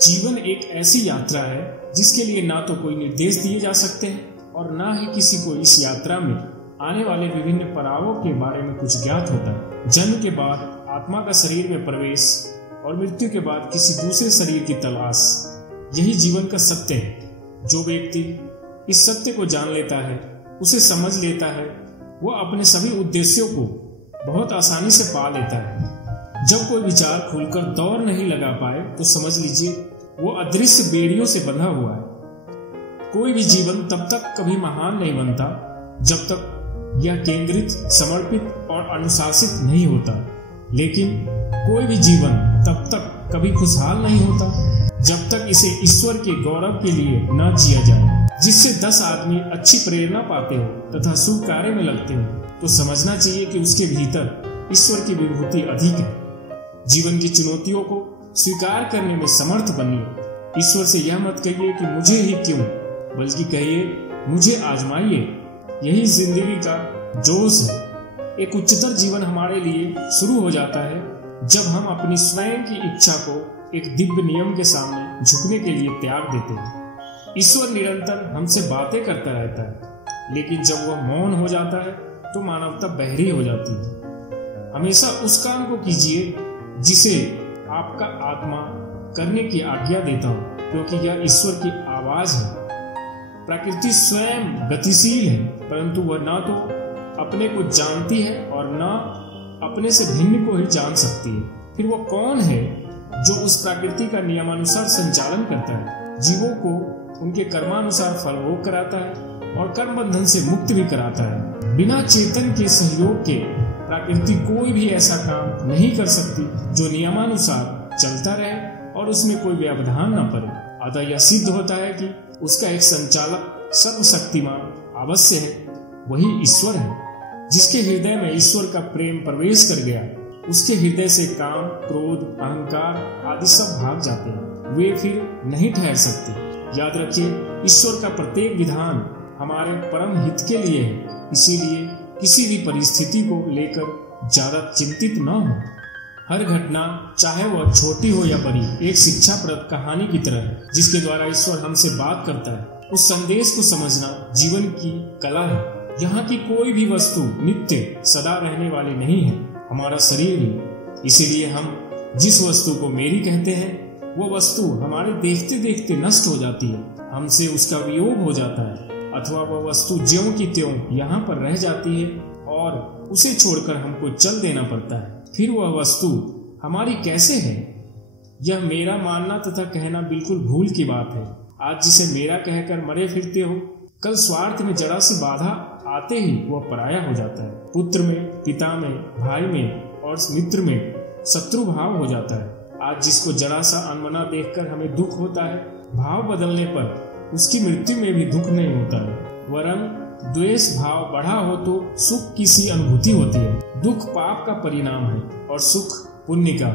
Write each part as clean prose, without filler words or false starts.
जीवन एक ऐसी यात्रा है जिसके लिए ना तो कोई निर्देश दिए जा सकते हैं और ना ही किसी को इस यात्रा में आने वाले विभिन्न पड़ावों के बारे में कुछ ज्ञात होता है। जन्म के बाद आत्मा का शरीर में प्रवेश और मृत्यु के बाद किसी दूसरे शरीर की तलाश, यही जीवन का सत्य है। जो व्यक्ति इस सत्य को जान लेता है, उसे समझ लेता है, वो अपने सभी उद्देश्यों को बहुत आसानी से पा लेता है। जब कोई विचार खुलकर दौर नहीं लगा पाए तो समझ लीजिए वो अदृश्य बेड़ियों से बंधा हुआ है। कोई भी जीवन तब तक कभी महान नहीं बनता जब तक यह केंद्रित, समर्पित और अनुशासित नहीं होता। लेकिन कोई भी जीवन तब तक कभी खुशहाल नहीं होता जब तक इसे ईश्वर के गौरव के लिए न जिया जाए। जिससे 10 आदमी अच्छी प्रेरणा पाते हो तथा शुभ कार्य में लगते हो तो समझना चाहिए कि उसके भीतर ईश्वर की विभूति अधिक है। जीवन की चुनौतियों को स्वीकार करने में समर्थ बनिए। ईश्वर से यह मत कहिए कि मुझे ही क्यों, बल्कि कहिए मुझे आजमाइए। यही जिंदगी का जोश है। एक उच्चतर जीवन हमारे लिए शुरू हो जाता है जब हम अपनी स्वयं की इच्छा को एक दिव्य नियम के सामने झुकने के लिए त्याग देते हैं। ईश्वर निरंतर हमसे बातें करता रहता है, लेकिन जब वह मौन हो जाता है तो मानवता बहरी हो जाती है। हमेशा उस काम को कीजिए जिसे आपका आत्मा करने की आज्ञा देता हो, क्योंकि यह ईश्वर की आवाज है। प्रकृति स्वयं गतिशील है, परंतु वह न तो अपने को जानती है और न अपने से भिन्न को ही जान सकती है। फिर वह कौन है जो उस प्रकृति का नियमानुसार संचालन करता है, जीवों को उनके कर्मानुसार फल भोग कराता है और कर्म बंधन से मुक्त भी कराता है। बिना चेतन के सहयोग के प्रकृति कोई भी ऐसा काम नहीं कर सकती जो नियमानुसार चलता रहे और उसमें कोई व्यवधान न पड़े। अतः यह सिद्ध होता है कि उसका एक संचालक सर्वशक्तिमान अवश्य है, वही ईश्वर है। जिसके हृदय में ईश्वर का प्रेम प्रवेश कर गया, उसके हृदय से काम, क्रोध, अहंकार आदि सब भाग जाते हैं, वे फिर नहीं ठहर सकते। याद रखिए, ईश्वर का प्रत्येक विधान हमारे परम हित के लिए है। इसीलिए किसी भी परिस्थिति को लेकर ज्यादा चिंतित न हो। हर घटना, चाहे वह छोटी हो या बड़ी, एक शिक्षाप्रद कहानी की तरह है जिसके द्वारा ईश्वर हमसे बात करता है। उस संदेश को समझना जीवन की कला है। यहाँ की कोई भी वस्तु नित्य सदा रहने वाली नहीं है, हमारा शरीर भी। इसीलिए हम जिस वस्तु को मेरी कहते हैं, वो वस्तु हमारे देखते देखते नष्ट हो जाती है, हमसे उसका वियोग हो जाता है, अथवा वह वस्तु ज्यों की त्यों यहाँ पर रह जाती है और उसे छोड़कर हमको चल देना पड़ता है। फिर वह वस्तु हमारी कैसे है, यह मेरा मानना तथा कहना बिल्कुल भूल की बात है। आज जिसे मेरा कहकर मरे फिरते हो, कल स्वार्थ में जरा सी बाधा आते ही वह पराया हो जाता है। पुत्र में, पिता में, भाई में और मित्र में शत्रु भाव हो जाता है। आज जिसको जरा सा अनमना देखकर हमें दुख होता है, भाव बदलने पर उसकी मृत्यु में भी दुख नहीं होता है। वरन द्वेष भाव बढ़ा हो तो सुख की सी अनुभूति होती है। दुख पाप का परिणाम है और सुख पुण्य का।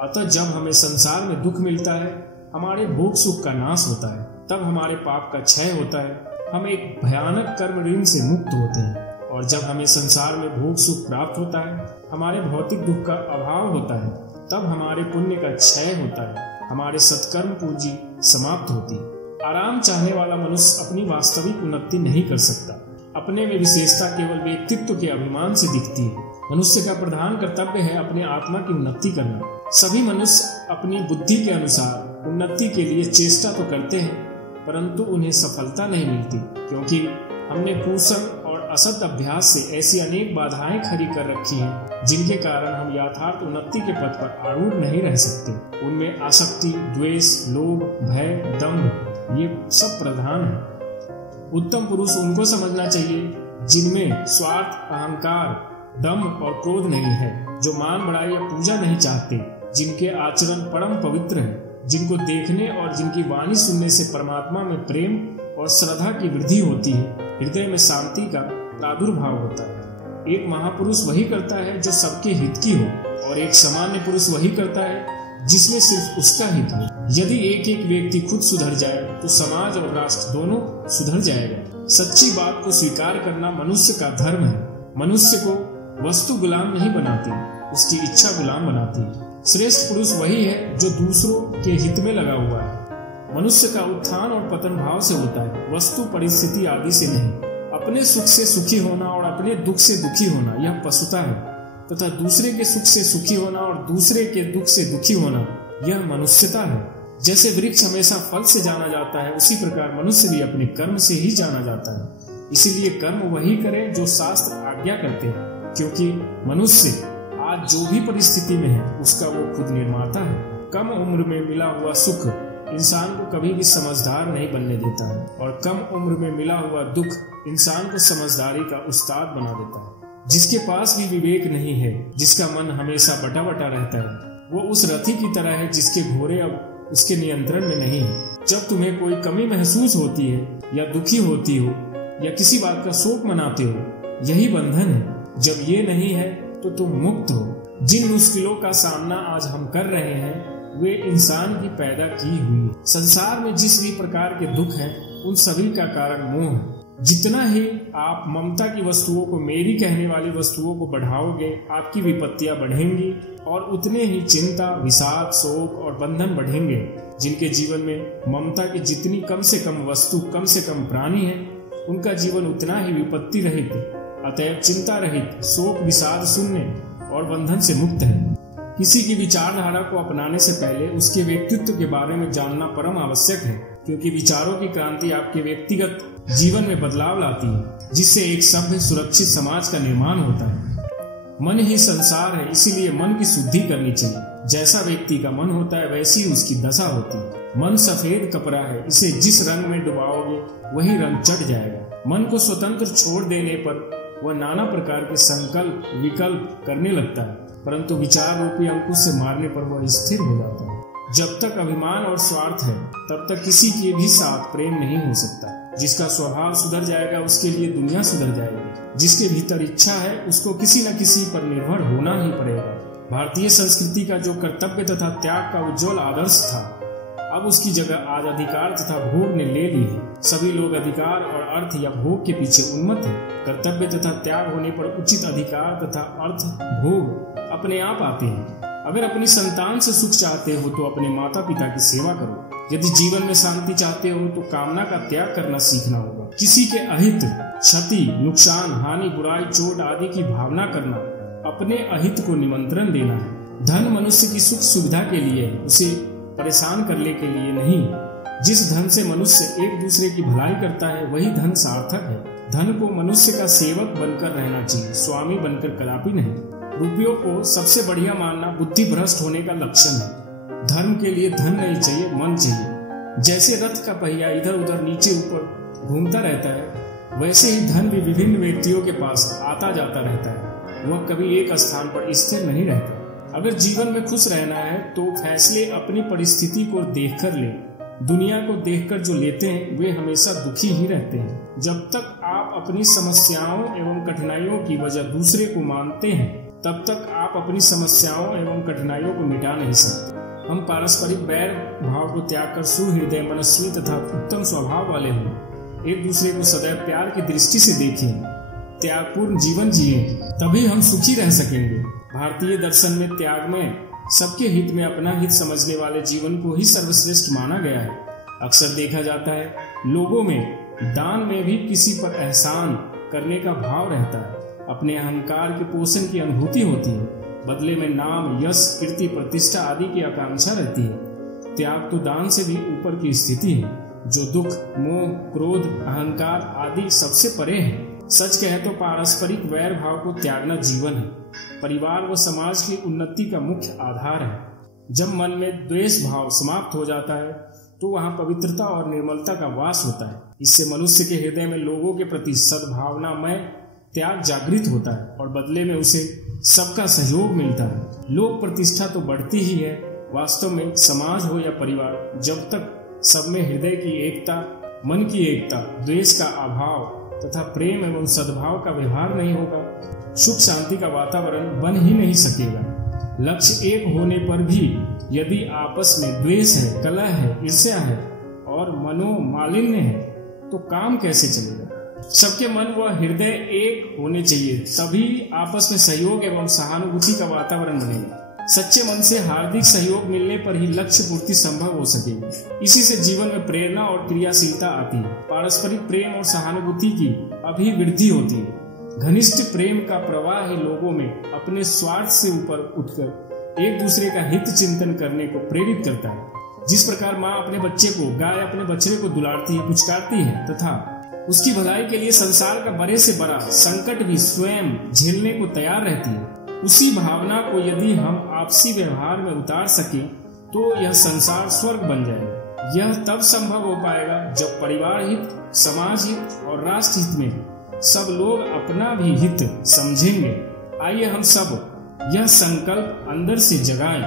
अतः जब हमें संसार में दुख मिलता है, हमारे भोग सुख का नाश होता है, तब हमारे पाप का क्षय होता है, हम एक भयानक कर्म ऋण से मुक्त होते हैं। और जब हमें संसार में भोग सुख प्राप्त होता है, हमारे भौतिक दुख का अभाव होता है, तब हमारे पुण्य का क्षय होता है, हमारे सत्कर्म पूंजी समाप्त होती है। आराम चाहने वाला मनुष्य अपनी वास्तविक उन्नति नहीं कर सकता। अपने में विशेषता केवल व्यक्तित्व के अभिमान से दिखती है। मनुष्य का प्रधान कर्तव्य है अपने आत्मा की उन्नति करना। सभी मनुष्य अपनी बुद्धि के अनुसार उन्नति के लिए चेष्टा तो करते हैं, परंतु उन्हें सफलता नहीं मिलती, क्योंकि हमने कुशल और असत अभ्यास से ऐसी अनेक बाधाएं खड़ी कर रखी हैं जिनके कारण हम यथार्थ उन्नति के पथ पर आरूढ़ नहीं रह सकते। उनमें आसक्ति, द्वेष, लोभ, भय, दंभ ये सब प्रधान है। उत्तम पुरुष उनको समझना चाहिए जिनमें स्वार्थ, अहंकार, दम्भ और क्रोध नहीं है, जो मान बढ़ाई या पूजा नहीं चाहते, जिनके आचरण परम पवित्र है, जिनको देखने और जिनकी वाणी सुनने से परमात्मा में प्रेम और श्रद्धा की वृद्धि होती है, हृदय में शांति का प्रादुर्भाव होता है। एक महापुरुष वही करता है जो सबके हित की हो, और एक सामान्य पुरुष वही करता है जिसमें सिर्फ उसका हित हो। यदि एक एक व्यक्ति खुद सुधर जाए तो समाज और राष्ट्र दोनों सुधर जाएगा। सच्ची बात को स्वीकार करना मनुष्य का धर्म है। मनुष्य को वस्तु गुलाम नहीं बनाती, उसकी इच्छा गुलाम बनाती है। श्रेष्ठ पुरुष वही है जो दूसरों के हित में लगा हुआ है। मनुष्य का उत्थान और पतन भाव से होता है, वस्तु परिस्थिति आदि से नहीं। अपने सुख से सुखी होना और अपने दुख से दुखी होना यह पशुता है, तथा दूसरे के सुख से सुखी होना और दूसरे के दुख से दुखी होना यह मनुष्यता है। जैसे वृक्ष हमेशा फल से जाना जाता है, उसी प्रकार मनुष्य भी अपने कर्म से ही जाना जाता है। इसीलिए कर्म वही करे जो शास्त्र आज्ञा करते हैं, क्योंकि मनुष्य आज जो भी परिस्थिति में है उसका वो खुद निर्माता है। कम उम्र में मिला हुआ सुख इंसान को कभी भी समझदार नहीं बनने देता है, और कम उम्र में मिला हुआ दुख इंसान को समझदारी का उस्ताद बना देता है। जिसके पास भी विवेक नहीं है, जिसका मन हमेशा बटा बटा रहता है, वो उस रथी की तरह है जिसके घोड़े अब उसके नियंत्रण में नहीं है। जब तुम्हें कोई कमी महसूस होती है या दुखी होती हो या किसी बात का शोक मनाते हो, यही बंधन है। जब ये नहीं है तो तुम मुक्त हो। जिन मुश्किलों का सामना आज हम कर रहे हैं वे इंसान की पैदा की हुई। संसार में जिस भी प्रकार के दुख हैं उन सभी का कारण मोह है। जितना ही आप ममता की वस्तुओं को मेरी कहने वाली वस्तुओं को बढ़ाओगे, आपकी विपत्तियां बढ़ेंगी और उतने ही चिंता, विषाद, शोक और बंधन बढ़ेंगे। जिनके जीवन में ममता की जितनी कम से कम वस्तु, कम से कम प्राणी है, उनका जीवन उतना ही विपत्ति रहित, अतएव चिंता रहित, शोक, विषाद शून्य और बंधन से मुक्त है। किसी की विचारधारा को अपनाने से पहले उसके व्यक्तित्व के बारे में जानना परम आवश्यक है, क्योंकि विचारों की क्रांति आपके व्यक्तिगत जीवन में बदलाव लाती है, जिससे एक सभ्य सुरक्षित समाज का निर्माण होता है। मन ही संसार है, इसीलिए मन की शुद्धि करनी चाहिए। जैसा व्यक्ति का मन होता है वैसी उसकी दशा होती है। मन सफेद कपड़ा है, इसे जिस रंग में डुबाओगे वही रंग चढ़ जाएगा। मन को स्वतंत्र छोड़ देने पर वह नाना प्रकार के संकल्प विकल्प करने लगता है, परंतु विचार रूपी अंकुश से मारने पर वह स्थिर हो जाता है। जब तक अभिमान और स्वार्थ है तब तक किसी के भी साथ प्रेम नहीं हो सकता। जिसका स्वभाव सुधर जाएगा उसके लिए दुनिया सुधर जाएगी। जिसके भीतर इच्छा है उसको किसी न किसी पर निर्भर होना ही पड़ेगा। भारतीय संस्कृति का जो कर्तव्य तथा त्याग का उज्जवल आदर्श था, अब उसकी जगह आज अधिकार तथा भोग ने ले ली है। सभी लोग अधिकार और अर्थ या भोग के पीछे उन्मत्त हैं। कर्तव्य तथा त्याग होने पर उचित अधिकार तथा अर्थ, भोग अपने आप आते हैं। अगर अपनी संतान से सुख चाहते हो तो अपने माता पिता की सेवा करो। यदि जीवन में शांति चाहते हो तो कामना का त्याग करना सीखना होगा। किसी के अहित, क्षति, नुकसान, हानि, बुराई, चोट आदि की भावना करना अपने अहित को निमंत्रण देना है। धन मनुष्य की सुख सुविधा के लिए है, उसे परेशान करने के लिए नहीं। जिस धन से मनुष्य एक दूसरे की भलाई करता है वही धन सार्थक है। धन को मनुष्य का सेवक बनकर रहना चाहिए, स्वामी बनकर कदापि नहीं। रुपयों को सबसे बढ़िया मानना बुद्धि भ्रष्ट होने का लक्षण है। धर्म के लिए धन नहीं चाहिए, मन चाहिए। जैसे रथ का पहिया इधर उधर नीचे ऊपर घूमता रहता है, वैसे ही धन भी विभिन्न व्यक्तियों के पास आता जाता रहता है। वह कभी एक स्थान पर स्थिर नहीं रहता। अगर जीवन में खुश रहना है तो फैसले अपनी परिस्थिति को देखकर ले। दुनिया को देखकर जो लेते हैं वे हमेशा दुखी ही रहते हैं। जब तक आप अपनी समस्याओं एवं कठिनाइयों की वजह दूसरे को मानते हैं, तब तक आप अपनी समस्याओं एवं कठिनाइयों को मिटा नहीं सकते। हम पारस्परिक बैर भाव को त्याग कर सुहृदय, मनस्वी तथा उत्तम स्वभाव वाले हों। एक दूसरे को सदैव प्यार की दृष्टि से देखें, त्यागपूर्ण जीवन जिए, तभी हम सुखी रह सकेंगे। भारतीय दर्शन में त्याग में सबके हित में अपना हित समझने वाले जीवन को ही सर्वश्रेष्ठ माना गया है। अक्सर देखा जाता है लोगों में दान में भी किसी पर एहसान करने का भाव रहता है। अपने अहंकार के पोषण की अनुभूति होती है, बदले में नाम, यश, कीर्ति, प्रतिष्ठा आदि की आकांक्षा रहती है। त्याग तो दान से भी ऊपर की स्थिति है, जो दुख, मोह, क्रोध, अहंकार आदि सबसे परे है। सच कहे तो पारस्परिक वैर भाव को त्यागना जीवन है। परिवार व समाज की उन्नति का मुख्य आधार है। जब मन में द्वेष भाव समाप्त हो जाता है तो वहाँ पवित्रता और निर्मलता का वास होता है। इससे मनुष्य के हृदय में लोगों के प्रति सद्भावनामय त्याग जागृत होता है और बदले में उसे सबका सहयोग मिलता है। लोक प्रतिष्ठा तो बढ़ती ही है। वास्तव में समाज हो या परिवार, जब तक सब में हृदय की एकता, मन की एकता, द्वेष का अभाव तथा प्रेम एवं सद्भाव का व्यवहार नहीं होगा, सुख शांति का वातावरण बन ही नहीं सकेगा। लक्ष्य एक होने पर भी यदि आपस में द्वेष है, कलह है, ईर्ष्या है और मनोमालिन्य है तो काम कैसे चलेगा। सबके मन व हृदय एक होने चाहिए, तभी आपस में सहयोग एवं सहानुभूति का वातावरण बनेगा। सच्चे मन से हार्दिक सहयोग मिलने पर ही लक्ष्य पूर्ति संभव हो सकेगी। इसी से जीवन में प्रेरणा और क्रियाशीलता आती है। पारस्परिक प्रेम और सहानुभूति की अभिवृद्धि होती है। घनिष्ठ प्रेम का प्रवाह ही लोगों में अपने स्वार्थ से ऊपर उठकर एक दूसरे का हित चिंतन करने को प्रेरित करता है। जिस प्रकार माँ अपने बच्चे को, गाय अपने बछड़े को दुलारती है, पुचकारती है तथा उसकी भलाई के लिए संसार का बड़े से बड़ा संकट भी स्वयं झेलने को तैयार रहती है, उसी भावना को यदि हम आपसी व्यवहार में उतार सके तो यह संसार स्वर्ग बन जाएगा। यह तब संभव हो पाएगा जब परिवार हित, समाज हित और राष्ट्र हित में सब लोग अपना भी हित समझेंगे। आइए हम सब यह संकल्प अंदर से जगाएं